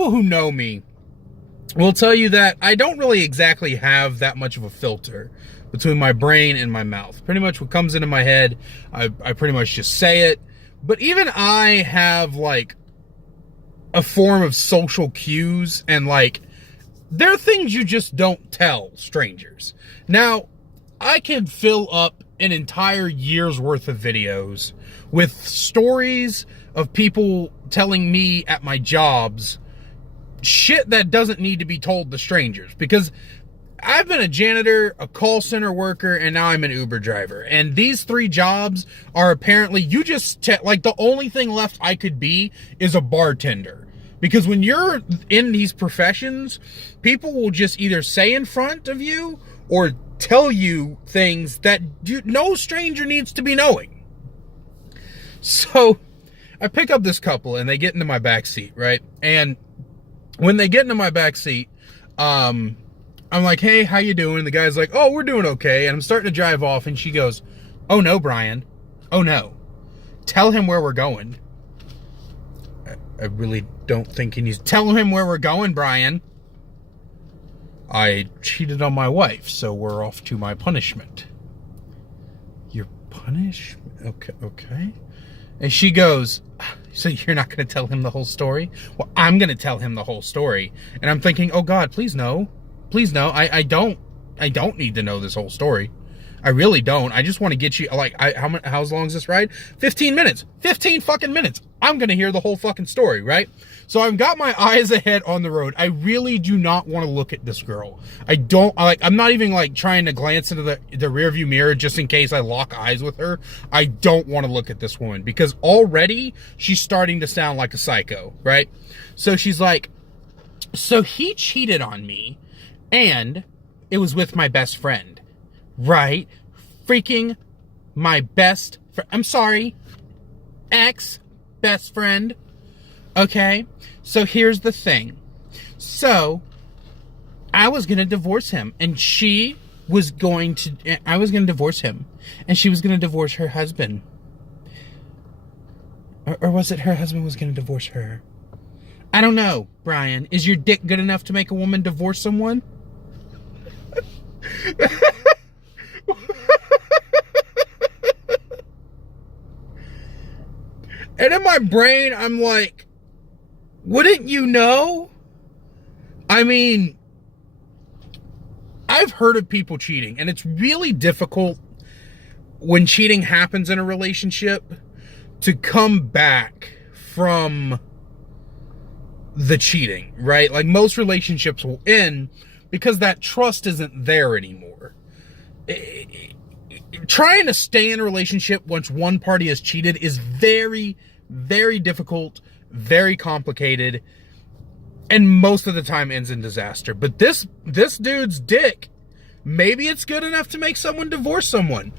people who know me will tell you that I don't really exactly have that much of a filter between my brain and my mouth. Pretty much what comes into my head, I pretty much just say it. But even I have like a form of social cues, and like there are things you just don't tell strangers. Now, I can fill up an entire year's worth of videos with stories of people telling me at my jobs shit that doesn't need to be told to strangers, because I've been a janitor, a call center worker, and now I'm an Uber driver. And these 3 jobs are apparently, like the only thing left I could be is a bartender. Because when you're in these professions, people will just either say in front of you or tell you things that no stranger needs to be knowing. So I pick up this couple and they get into my back seat, right? And when they get into my back seat, I'm like, hey, how you doing? The guy's like, oh, we're doing okay. And I'm starting to drive off, and she goes, oh no, Brian. Oh no. Tell him where we're going. I really don't think he needs to tell him where we're going, Brian. I cheated on my wife, so we're off to my punishment. Your punishment? Okay. And she goes, so you're not going to tell him the whole story? Well, I'm going to tell him the whole story. And I'm thinking, oh God, please no. Please no. I don't need to know this whole story. I really don't. I just want to get you, like, how long is this ride? 15 minutes. 15 fucking minutes. I'm going to hear the whole fucking story, right? So I've got my eyes ahead on the road. I really do not want to look at this girl. I'm not even like trying to glance into the rearview mirror just in case I lock eyes with her. I don't want to look at this woman because already she's starting to sound like a psycho, right? So she's like, so he cheated on me and it was with my best friend, right? Freaking my best friend. I'm sorry. Ex-best friend. Okay, so here's the thing. So, I was going to divorce him, and I was going to divorce him, and she was going to divorce her husband. Or was it her husband was going to divorce her? I don't know, Brian. Is your dick good enough to make a woman divorce someone? And in my brain, I'm like, wouldn't you know? I mean, I've heard of people cheating, and it's really difficult when cheating happens in a relationship to come back from the cheating, right? Like most relationships will end because that trust isn't there anymore. Trying to stay in a relationship once one party has cheated is very, very difficult, very complicated, and most of the time ends in disaster. But this dude's dick, maybe it's good enough to make someone divorce someone.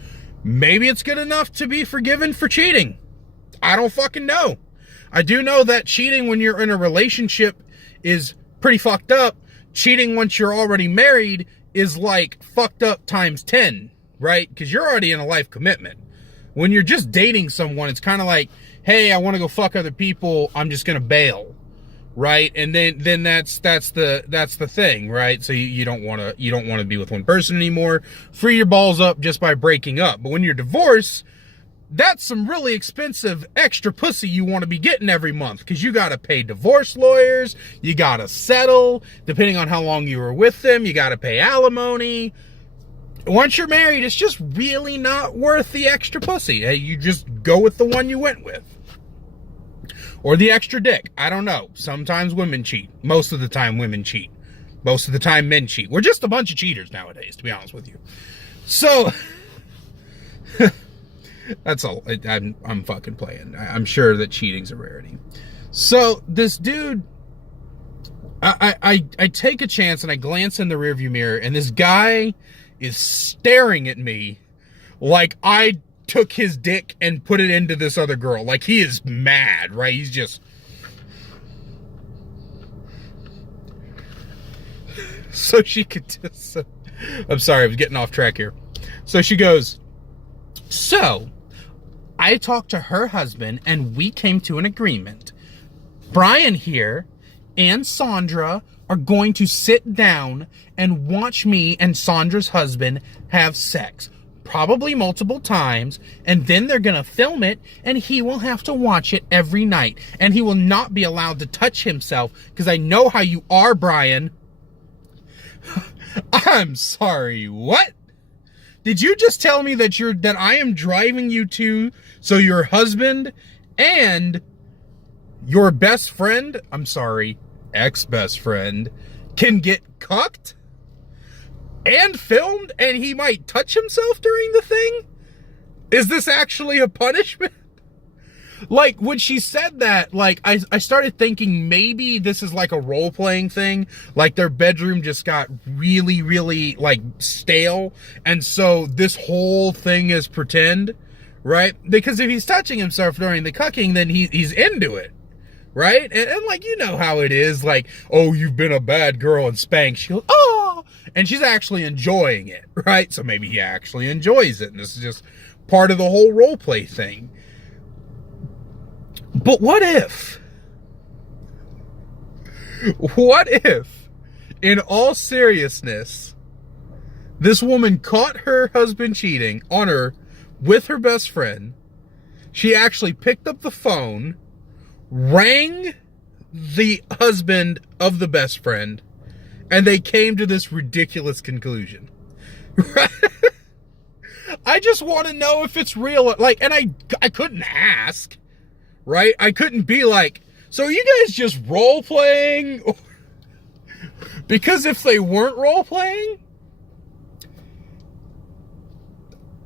Maybe it's good enough to be forgiven for cheating. I don't fucking know. I do know that cheating when you're in a relationship is pretty fucked up. Cheating once you're already married is like fucked up times 10, right? Because you're already in a life commitment. When you're just dating someone, it's kind of like, hey, I want to go fuck other people, I'm just gonna bail, right? And then that's the thing, right? So you don't want to be with one person anymore. Free your balls up just by breaking up. But when you're divorced, that's some really expensive extra pussy you want to be getting every month, because you got to pay divorce lawyers, you got to settle, depending on how long you were with them, you got to pay alimony. Once you're married, it's just really not worth the extra pussy. You just go with the one you went with. Or the extra dick. I don't know. Sometimes women cheat. Most of the time women cheat. Most of the time men cheat. We're just a bunch of cheaters nowadays, to be honest with you. So, that's all. I'm fucking playing. I'm sure that cheating's a rarity. So, this dude, I take a chance and I glance in the rearview mirror, and this guy is staring at me like I took his dick and put it into this other girl. Like he is mad, right? He's just... So she could just... I'm sorry, I was getting off track here. So she goes, so I talked to her husband and we came to an agreement. Brian here and Sandra are going to sit down and watch me and Sandra's husband have sex. Probably multiple times, and then they're gonna film it, and he will have to watch it every night, and he will not be allowed to touch himself, because I know how you are, Brian. I'm sorry, what? Did you just tell me that I am driving you to so your husband and your best friend, I'm sorry, ex-best friend, can get cucked and filmed, and he might touch himself during the thing? Is this actually a punishment? Like, when she said that, like, I started thinking maybe this is like a role-playing thing. Like, their bedroom just got really, really, like, stale. And so this whole thing is pretend, right? Because if he's touching himself during the cucking, then he's into it, right? And like, you know how it is. Like, oh, you've been a bad girl, and spank. She goes, oh! And she's actually enjoying it, right? So maybe he actually enjoys it. And this is just part of the whole role-play thing. But what if, in all seriousness, this woman caught her husband cheating on her with her best friend, she actually picked up the phone, rang the husband of the best friend, and they came to this ridiculous conclusion. Right? I just want to know if it's real. Like, and I couldn't ask. Right? I couldn't be like, so are you guys just role-playing? Because if they weren't role-playing,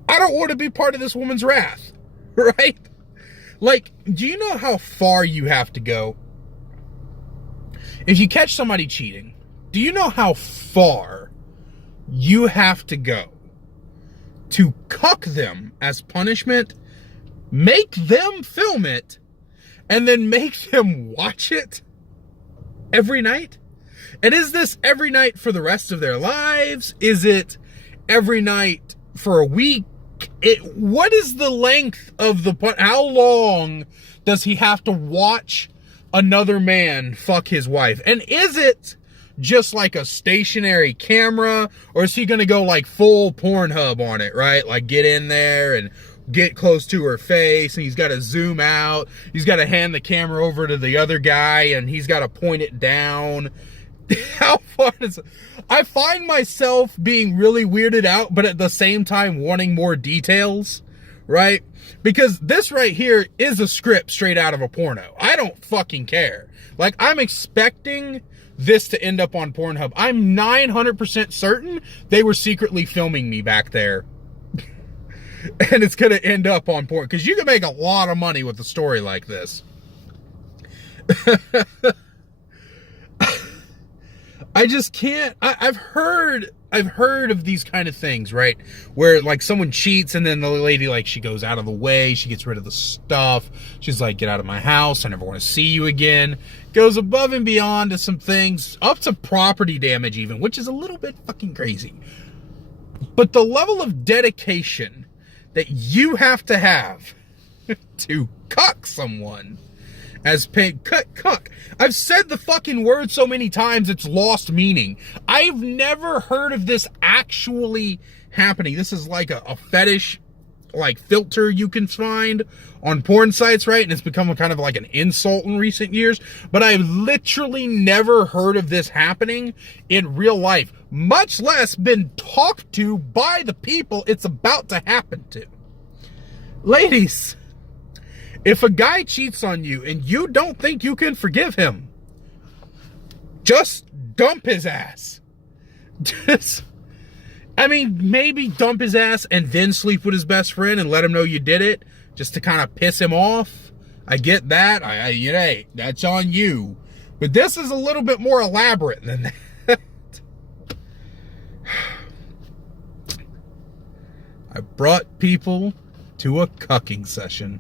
I don't want to be part of this woman's wrath. Right? Like, do you know how far you have to go? If you catch somebody cheating, do you know how far you have to go to cuck them as punishment, make them film it, and then make them watch it every night? And is this every night for the rest of their lives? Is it every night for a week? What is the length of how long does he have to watch another man fuck his wife? And is it just like a stationary camera, or is he gonna go like full Pornhub on it, right? Like get in there and get close to her face, and he's got to zoom out. He's got to hand the camera over to the other guy, and he's got to point it down. How far is it? I find myself being really weirded out, but at the same time wanting more details, right? Because this right here is a script straight out of a porno. I don't fucking care. Like, I'm expecting this to end up on Pornhub. I'm 900% certain they were secretly filming me back there. And it's going to end up on porn, because you can make a lot of money with a story like this. I just can't. I've heard of these kind of things, right? Where like someone cheats, and then the lady, like, she goes out of the way, she gets rid of the stuff. She's like, get out of my house, I never want to see you again. Goes above and beyond to some things, up to property damage even, which is a little bit fucking crazy. But the level of dedication that you have to cuck someone as paid cuck. I've said the fucking word so many times it's lost meaning. I've never heard of this actually happening. This is like a fetish, like, filter you can find on porn sites, right? And it's become a kind of like an insult in recent years. But I've literally never heard of this happening in real life, much less been talked to by the people it's about to happen to. Ladies, if a guy cheats on you and you don't think you can forgive him, just dump his ass. I mean, maybe dump his ass and then sleep with his best friend and let him know you did it, just to kind of piss him off. I get that. Hey, that's on you. But this is a little bit more elaborate than that. I brought people to a cucking session.